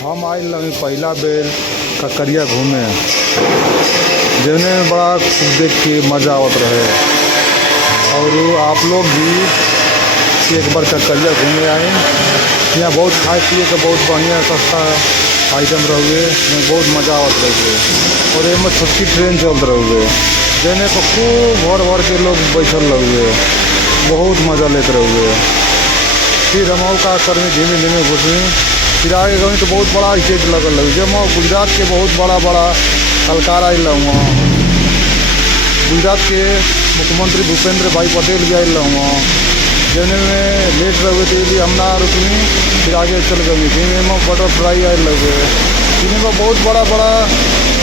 हम आइल रही पहला बेर ककरिया घूमे, जौने में बड़ा देख के मज़ा आवत रहे। और आप लोग भी एक बार ककरिया घूमे आए। यहाँ बहुत खाए पिए के बहुत बढ़िया सस्ता आइटम रहुए, बहुत मज़ा आवत रहुए। और एमे छोटकी ट्रेन चलत रहुए, जौने पर खूब भर भर के लोग बैठल रहुए, बहुत मज़ा लेते रहुए। फिर हम का करनी धीमे धीमे घुसी, फिर आगे गई तो बहुत बड़ा स्टेज लगल रही, जब गुजरात के बहुत बड़ा बड़ा कलाकार आयल वहाँ। गुजरात के मुख्यमंत्री भूपेंद्र भाई पटेल भी आयल वहाँ। जौने में लेट रहे थे भी हम ना रुकनी, फिर आगे चल गई। फिर एम बटरफ्लाई आयल लगे, फिर में बहुत बड़ा बड़ा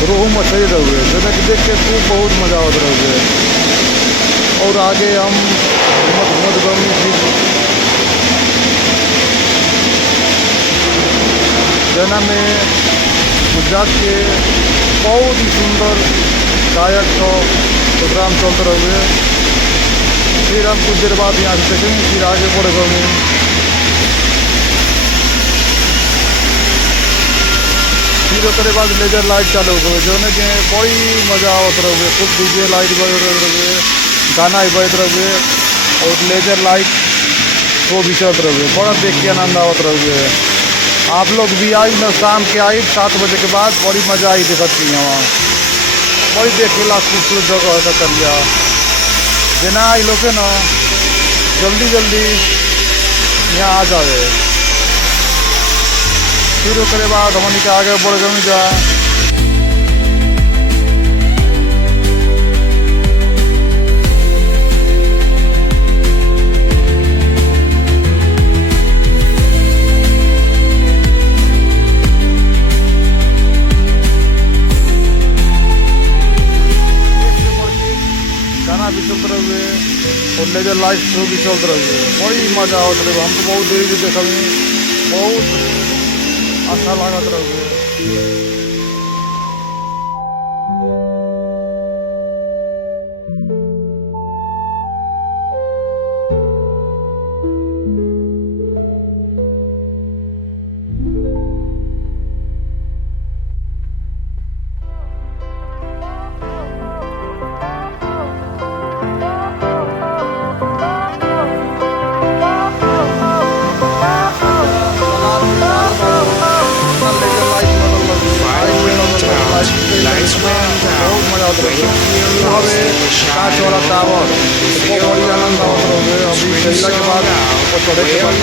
रोहू मछली रहे, जैसे कि देख के खूब बहुत मज़ा आवत रहे। और आगे हम मत गई जना में गुजरात के बहुत ही सुंदर गायक का प्रोग्राम चलते रहे। फिर हम कुछ देर बाद यहाँ से देखेंगे, फिर आगे बढ़ गए। फिर उसके बाद लेजर लाइट चालू हो गए, जो कि बड़ी मज़ा आवत रहे। खूब डीजे लाइट बज रहे, गाना ही बज रहे, और लेजर लाइट शो भी चलते रहे। बड़ा देख के आनंद आवत रहे। आप लोग भी आई न, शाम के आई 7 बजे के बाद, बड़ी मज़ा आई देखत थी। यहाँ बड़ी देखेला खूबसूरत जगह है ककरिया। जना आई लोग के न जल्दी जल्दी यहाँ आ जाए। फिर उसके बाद हमने के आगे बढ़ गए जा। गाना भी चलते रहे और लेजर लाइट शो भी चलते रहे। बड़ी मज़ा आवत रहे। हम तो बहुत देर से देखी, बहुत अच्छा लागत रहे। वाला टावर बहुत बड़ी आनंद आवत रहे। अभी चलने के बाद चढ़े के बाद